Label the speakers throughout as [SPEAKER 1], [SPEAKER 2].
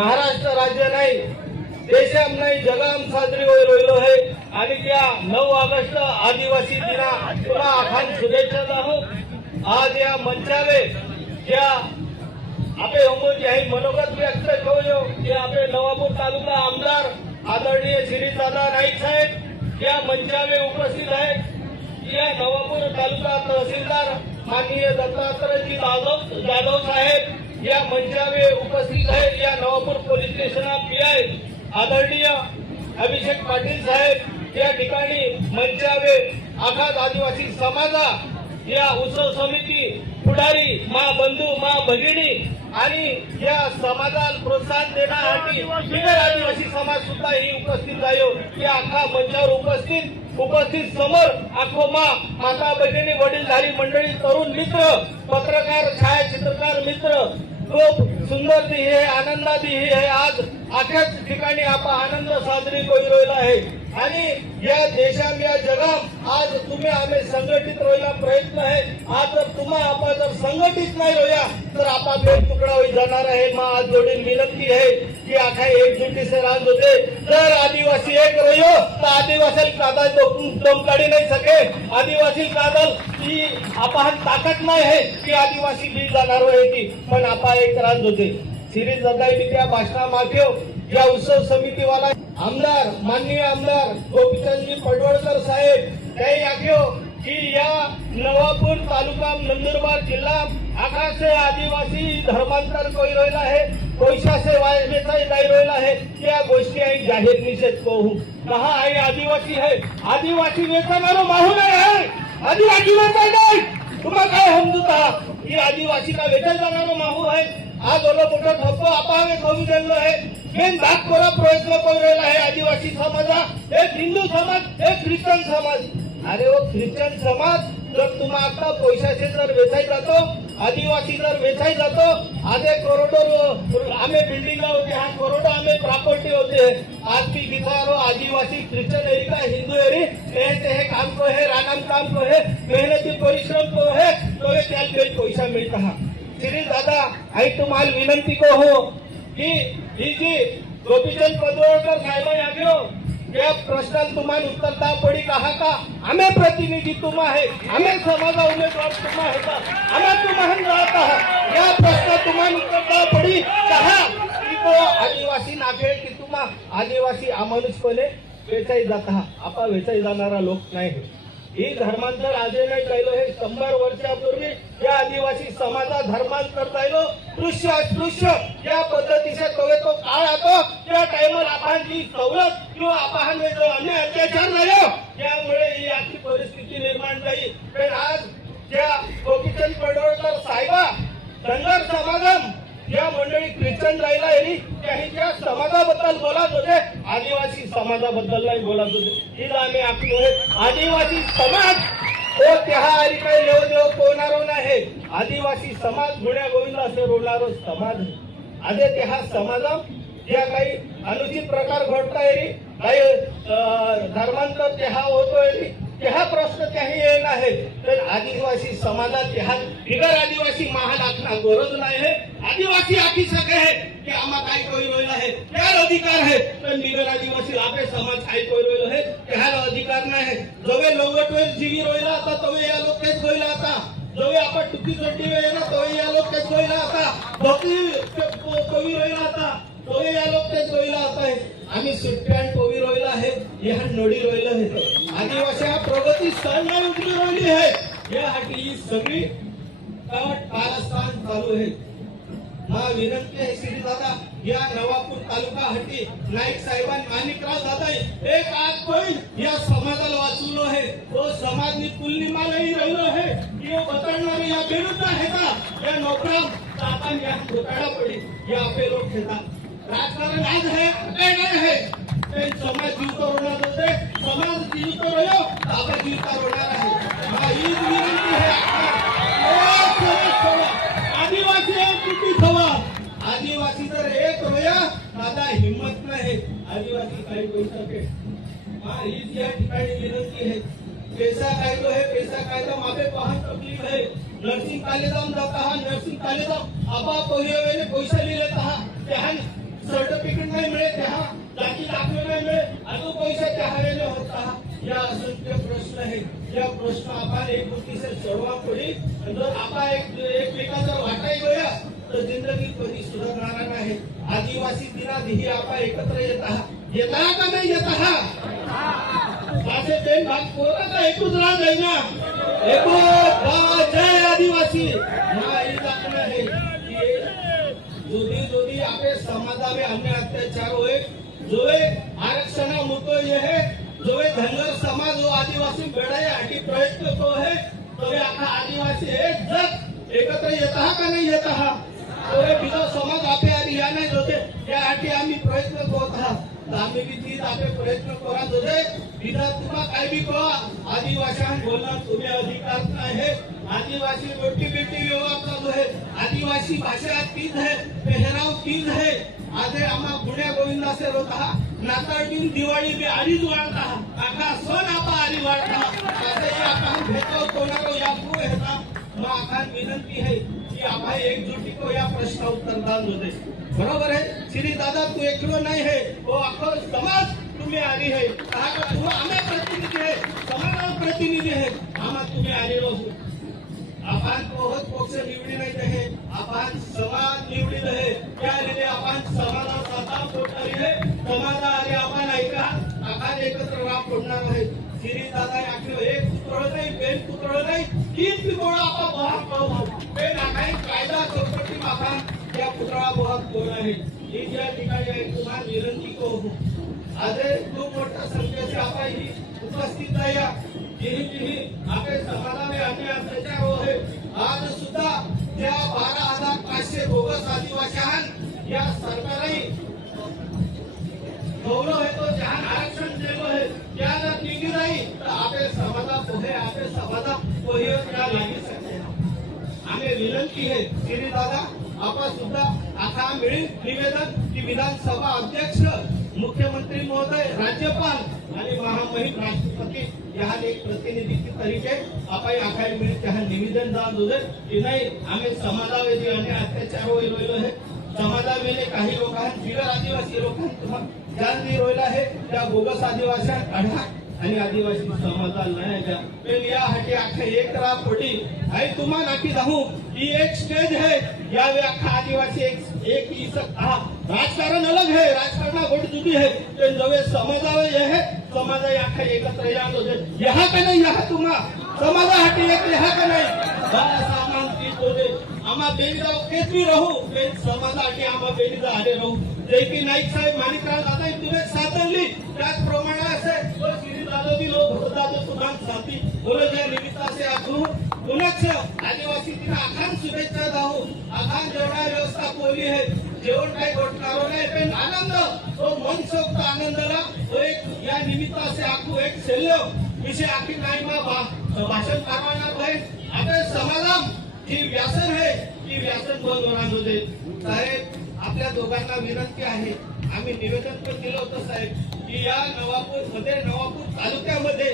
[SPEAKER 1] महाराष्ट्र राज्य नाही देशाम नाही जगाम साजरी होईल रोहिलो आहे. आणि त्या नऊ ऑगस्ट आदिवासी दिना पुन्हा आखान शुभेच्छा दाहो आज या मंचावे त्या आपले उमेद आहे मनोगत व्यक्त करूयो. की आपले नवापूर तालुका आमदार आदरणीय श्रीदादा नाईक साहेब या मंचावे उपस्थित आहेत. या नवापूर तालुका तहसीलदार माननीय दत्तात्रयजी जाधव जाधव साहेब या मंचावे उपस्थित आहेत. या Navapur police station P I आदरणीय अभिषेक पाटील साहेब. या ठिकाणी मंचावे आखात आदिवासी समाजा या उत्सव समिती पुढारी मा बंधू मा भगिनी आणि या समाजाला प्रोत्साहन देण्यासाठी बिगर आदिवासी समाज सुद्धा ही उपस्थित आहे. या अख्खा मंचावर उपस्थित उपस्थित समोर आखो मा माता भगिनी वडीलधारी मंडळी तरुण मित्र पत्रकार छायाचित्रकार मित्र खूप सुंदर ती हे आनंदादी ही आहे. आज अशाच ठिकाणी आपण आनंद साजरी करू आहे. आणि या देशात या जगात आज तुम्ही आम्ही संघटित राहायला प्रयत्न आहे. आज जर तुम्हा आपण जर संघटित नाही रोया तर आपा भेट तुकडा होई जाणार आहे. मग आज जोडीन विनंती आहे. की आखा एकजुटी से राज होते तर आदिवासी एक रोयो तर आदिवासी कादा दम काढी नाही सके. आदिवासी कादल ही आपण ताकद नाही आहे की आदिवासी बीज जाणार होती पण आपा एक राज होते. श्री जदाई त्या भाषणा मागेव या उत्सव समितीवाला आमदार माननीय आमदार गोपीचंदजी पडवळकर साहेब त्याही आख्यो हो की या नवापूर तालुका नंदुरबार जिल्हा आकाश आदिवासी धर्मांतर कोई रोयला आहे पैशाचे त्या गोष्टी आई जाहीर निषेध कहू कहा आई आदिवासी है आदिवासी वेचणारो माहू नाही आहे. आदिवासी नाही. तुम्हा काय समजूत आहात की आदिवासी का वेचाय माहू आहे. आज ओलो मोठं ठप्प आपावे करून गेलो आहे. मेन भाग कोरा प्रयत्न करू राहिला आहे आदिवासी समाजा. एक हिंदू समाज एक ख्रिश्चन समाज. अरे वो ख्रिश्चन समाज जर तुम्हाला आता पैशाचे जर वेचाई जातो आदिवासी जर वेचाय जातो आधे करोडो आम्ही बिल्डिंग होते. हा करोडो आम्ही प्रॉपर्टी होते. आज की बिचारो आदिवासी ख्रिश्चन एरी का हिंदू एरी कहते हे काम को है रागम काम को है मेहनती परिश्रम को है तो ये क्या पैसा मिळता हा. श्री दादा आई तुम्हाला विनंती को हो की ही जी गोपीचंद पदवळकर साहेबांनी गयो या प्रश्न तुम्हाला उत्तर दा पडी कहा का? आम्ही प्रतिनिधी तुम आहे. आम्ही समाजा उमेदवार तुम आहे का? आम्ही तुम्हाला राहत आहात. या प्रश्न तुम्हाला उत्तर दा पडी कहा. की तो आदिवासी नागेळ की तुम्हा? आदिवासी अमानुषपणे वेचाई जात आहात. आपा वेचाई जाणारा लोक नाही. ही धर्मांतर आजही नाही राहिलो हे शंभर वर्षापूर्वी या आदिवासी समाजात धर्मांतर राहिलो दृश्य अस्पृश्य या पद्धतीचे तवे तो काळ आतो. त्या टायमाला आपण जी सवलत किंवा आपण जो अन्य अत्याचार झालो त्यामुळे ही अशी परिस्थिती निर्माण झाली. पण आज ज्या गोपीचंद पडवळकर साहेबा धनगर समागम या मंडळी ख्रिश्चन राहिला यांनी त्या समाजाबद्दल बोलत होते. आदिवासी समाजाबद्दल नाही बोलत होते ही आम्ही आपली आदिवासी समाज हो त्या आणि काही लेव देव कोणारो नाही. आदिवासी समाज गुण्या गोविंद असे रोवणारो समाज आधी त्या समाजा ज्या काही अनुचित प्रकार घडताय काही धर्मांतर त्या होतोय त्या प्रश्न त्याही येईल आहे. तर आदिवासी समाजात ह्या बिगर आदिवासी महाल आखना गरज नाही आदिवासी आखी सगळे की आम्हा काय कोई रोईल आहे त्याला अधिकार आहे पण बिगर आदिवासी आपले समाज काय कोई रोईल आहे त्याला अधिकार नाही आहे जवे लवट वेळ जीवी रोईला आता तवे या लोक तेच रोईला आता जवे आपण टुकी चड्डी वेळ ना तवे या लोक तेच रोईला आता भक्ती कवी रोईला आता तवे या लोक तेच रोईला आता आहे आम्ही सुट्ट्या आणि कोवी रोईला आहे या नोडी रोईला आहे आदिवासी हा प्रगती सण नाही उठली रोहिली आहे यासाठी ही सगळी कट कारस्थान चालू आहे विनंती आहे श्री दादा. या नवापूर तालुका हटी नाईक साहेबांनी माणिकराव दादा एक आग होईल या समाजाला वाचवलो आहे. तो समाजनी पुलनिमा नाही राहिलो आहे. की वो बदलणारे या विरुद्ध आहे का? या नोकरा आपण या घोटाळा पडी या आपले लोक घेतात राजकारण आज आहे काय नाही आहे. ते समाज जीवतो होणार होते. समाज जीवतो रहो आपण जीवता होणार आहे. हा हीच विनंती आहे एक आदिवासी एक कुटी आदिवासी एक रोया दादा हिंमत नाही. आदिवासी काही पैसा हीच या ठिकाणी विनंती आहे पैसा कायदो है पैसा कायदा मागे पाहत तकलीफ है नर्सिंग कॉलेजाम जाता हा नर्सिंग कॉलेज आपाप पोहिवे पैसा लिहिलेत हा त्या सर्टिफिकेट नाही मिळेल त्या जाती दाखवे नाही मिळेल अजून पैसे त्या हवेले होता या असंख्य प्रश्न आहेत. या प्रश्न आपण एकजुटीचे सर्व पडी जर आपण एक एकमेकांचा जर वाटाई तर जिंदगी कधी सुधारणार नाही. आदिवासी दिनाधिही आपण एकत्र येत आहात. येत आहात का नाही येत आहात? माझे बेन भाग कोणाचा एकूच राहत आहे ना? एको जय आदिवासी. हा एक आपण आहे. की आपले समाजावे अन्य अत्याचार होय. जो आरक्षणा मुको ये है जो वे धनगर समाज व आदिवासी बेडायासाठी प्रयत्न तो है तोवे आता आदिवासी एक जग एकत्र येता का नाही हा तो तोवे बिना समाज आपे आणि या नाही होते. त्यासाठी आम्ही प्रयत्न करत हा आम्ही बी तीच आपले प्रयत्न करत होते. बिना तुम्हा काय बी कळा आदिवाशां बोलणार तुम्ही अधिकार नाही. है आदिवासी रोटी बेटी व्यवहार चालू है आदिवासी भाषा तीच है पेहराव तीच है आज आम्हा गुण्या गोविंदा से होता नाताळ बिन दिवाळी बी आरीज वाढता आका सण आपा आरी वाढता असंही आपण भेटतो कोणाको या पुढे येता. मग आखान विनंती है की आम्हा एकजुटी को या प्रश्न उत्तर दान होते. बरोबर है श्री दादा तू एकलो नाही है वो अख्खो समाज तुम्ही आली है कहा तू आम्ही प्रतिनिधी है समाज प्रतिनिधी है आम्हा तुम्ही आलेलो हो आपण बहुत पक्ष निवडी नाही आहे आपण समाज निवडील आहे. त्या आपण समाजाचा साता पोटणारी आहे. समाजा आले आपण ऐका आपण एकत्र राम फोडणार आहे श्री दादा आखिर एक पुतळ नाही बेन पुतळ नाही तीन पितोळ आपण बहात पाहू बेन आखाई कायदा चौकटी माथा या पुतळा बहात कोण आहे. ही ज्या ठिकाणी आहे तुम्हाला विनंती को आज खूप मोठ्या संख्येचे आपण ही उपस्थित आहे. या जिही आपले समाजाने अन्य आज सुद्धा त्या बारा हजार पाचशे बोगस आदिवासी या सरकारही गौरव है तो जहां आरक्षण दिलो है त्या जर निघी नाही तर आपले समाजा पोहे आपले समाजा पोहे त्या लागी सकते आम्ही विनंती आहे श्री दादा आपण सुद्धा आता मिळील निवेदन की विधानसभा अध्यक्ष मुख्यमंत्री महोदय राज्यपाल आणि महामहिम राष्ट्रपती यहाँ एक प्रतिनिधी की तरीके आपण आखाई मिळून त्या निवेदन दान दुदे की नाही आम्ही समाजावेदी आणि अत्याचार होईल आहे. समाजावेले काही लोकांना बिगर आदिवासी लोकांना जान दी रोयला आहे त्या बोगस आदिवासी काढा आणि आदिवासी समाजाला नाही पण या यासाठी अख्खा एक रात पडी आई तुम्हा नाकी जाऊ. ही एक स्टेज है यावे अख्खा आदिवासी एक एक ही हा राजकारण अलग है राजकारणा गोट जुटी है ते जवे समाजावे जे है समाजा अख्खा एकत्र या यहाँ का नाही? यहाँ तुम्हा. समाजासाठी एक यहाँ का नाही? बस आम्हा बेनीचा केसरी राहू। समाजासाठी आम्हा बेनीचा आले राहू जे की नाईक साहेब माणिकराव दादा तुम्ही साधनली त्याचप्रमाणे असे श्री दादोजी लोक भरदादो सुधान साथी बोलच्या निमित्ताचे आखू पुनच्छ हो। आदिवासी तिला आखान शुभेच्छा दाहू। आखान जेवढा व्यवस्था कोली आहे जेवण काही घोटणारो नाही पण आनंद हो। तो मनसोक्त आनंदाला तो एक या निमित्ताचे आखू एक शल्य हो। विषय आखी नाही मा भा- भाषण करवाना आता समाधान ही व्यासन आहे ही व्यासन बंद होणार होते. साहेब आपल्या दोघांना विनंती आहे. आम्ही निवेदन पण केलं होतं साहेब की या नवापूरमध्ये नवापूर तालुक्यामध्ये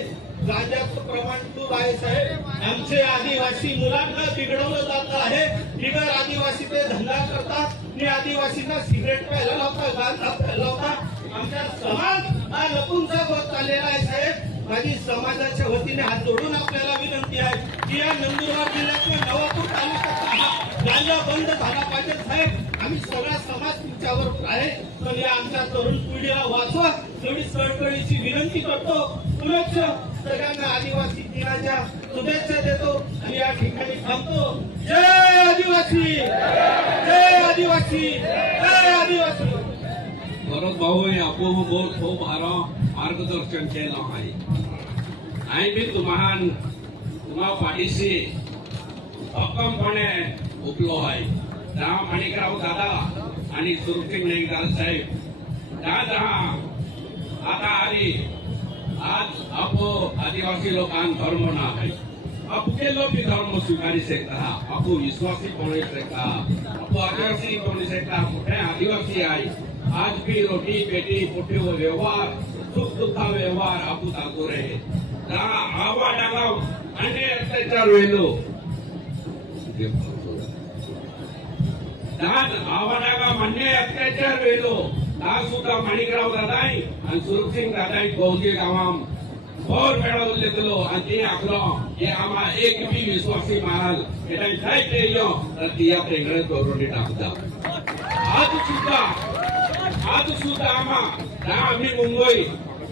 [SPEAKER 1] गांजाचं प्रमाण खूप आहे साहेब. आमचे आदिवासी मुलांना बिघडवलं जात आहे. बिगर आदिवासी ते धंदा करतात. मी आदिवासींना सिगरेट प्यायला लावता गांजा प्यायला लावता आमचा समाज हा लपूनचा होत चाललेला आहे साहेब. माझी समाजाच्या वतीने हात जोडून आपल्याला विनंती आहे की या नंदुरबार जिल्ह्यातल्या नवापूर तालुक्याचा हा गांजा बंद झाला पाहिजे. साहेब आम्ही सगळा समाज तुमच्यावर आहे. तर या आमच्या तरुण पिढीला वाचवा. एवढी कळकळीची विनंती करतो. पुनश्च सगळ्यांना आदिवासी दिनाच्या शुभेच्छा देतो आणि या ठिकाणी थांबतो. जय आदिवासी! जय आदिवासी! जय आदिवासी!
[SPEAKER 2] भरत भाऊ आपो बोल खूप आराम मार्गदर्शन केलं आहे. आणि मी तुम्हा तुम्हा पाठीशी भक्कमपणे उठलो आहे. त्या माणिकराव दादा आणि सुरसिंग नाईकदार साहेब. त्या दहा आता आली आज आपो आदिवासी लोकांना धर्म ना आहे आपके लोक भी धर्म स्वीकारी शकता आपू विश्वासी बने शकता आपू आदिवासी बने शकता मोठे आदिवासी आहे आज भी रोटी बेटी पोटे व व्यवहार सुख सुखा व्यवहार आपू दाखवू रहे। आवा डागाव अन्य अत्याचार वेलो। दान आवा डागा अन्य अत्याचार वेलो। दा सुद्धा माणिकराव दादाई आणि सुरक्षिंग दादाई गौजी गावाम। और भोर मेळवलेलो आणि ते आखलो हे आम्हा एक बी विश्वासी महाल এটা जायत येयो तर ती या प्रेगणे करून टाकता। आज सुद्धा आज सुद्धा आम्ही. मुंबई.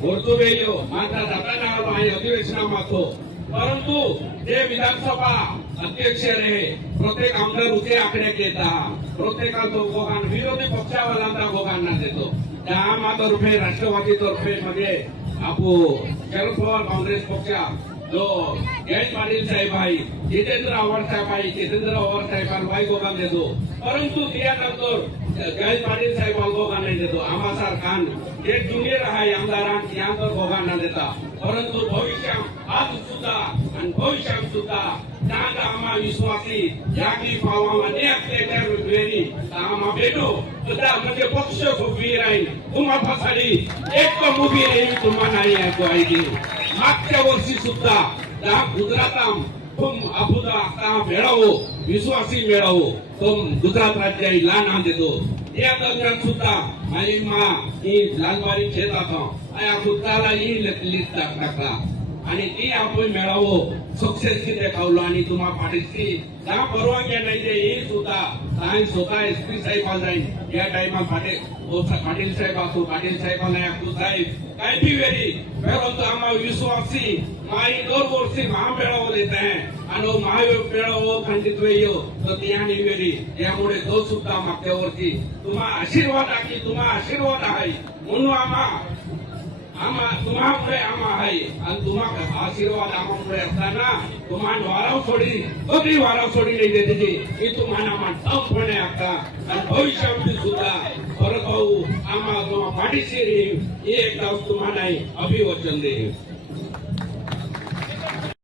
[SPEAKER 2] भरतो वेयो मात्र जाताना आम्ही अधिवेशनामातो परंतु जे विधानसभा अध्यक्ष रे. प्रत्येक आमदार उते आकड्याक येता प्रत्येकाचो गोगान विरोधी पक्षावाल्यांचा गोगांना देतो. त्या आमातर्फे राष्ट्रवादीतर्फे मध्ये आपू शरद पवार काँग्रेस पक्षा हो. जो एन पाटील साहेब आहे जितेंद्र आव्हाड साहेब आहे जितेंद्र आव्हाड साहेबांना वाई गोगान देतो. परंतु त्यानंतर जयंत पाटील साहेब गोगान नाही देतो. आम्हा खान. हे जुनियर आहे आमदारांक यांतर गोगांना देता परंतु भविष्यात आज सुद्धा आणि भविष्यात सुद्धा त्यात आम्हा विश्वासी याकी पावा अनेक त्याच्या वेळी आम्हा भेटू. सुद्धा म्हणजे पक्ष खूप वीर आहे. तुम्हा फसाडी एक मुभी उभी तुम्हा नाही ऐकू. ऐकली मागच्या वर्षी सुद्धा त्या गुजराताम तुम अबुदा आता मेळावो विश्वासी मेळावो तो गुजरात राज्य लाना देतो. या दरम्यान सुद्धा माझी मा ही लालबारी शेतात या कुत्ताला ही लिस्ट टाकला आणि ते आपण मिळावं. सक्सेस किती खावलो आणि तुम्हा पाठीशी. त्या परवानग्या नाही दे ही सुद्धा. साहेब स्वतः एस पी साहेब जाईल या टाइमात पाटील पाटील साहेब असो पाटील साहेबांना याकू साहेब काय बी वेरी? परंतु आम्हा विश्वासी. माई दोन वर्षी महामेळावं देत आहे. आणि महामेळावं खंडित वेळ हो. तर ती आणि वेरी. त्यामुळे तो सुद्धा मागच्या वर्षी. तुम्हा आशीर्वाद आहे तुम्हा आशीर्वाद आहे. म्हणून आम्हा. आम्हा तुम्हामुळे आम्हा आहे आणि तुम्हा आशीर्वाद आम्हामुळे असताना तुम्हाला वाराव सोडी कधी वाराव सोडी नाही देते ती. मी तुम्हाला ठामपणे आता आणि भविष्यामध्ये सुद्धा परत भाऊ आम्हा तुम्हा पाठीशी राहील. हे एकदा तुम्हाला अभिवचन देईल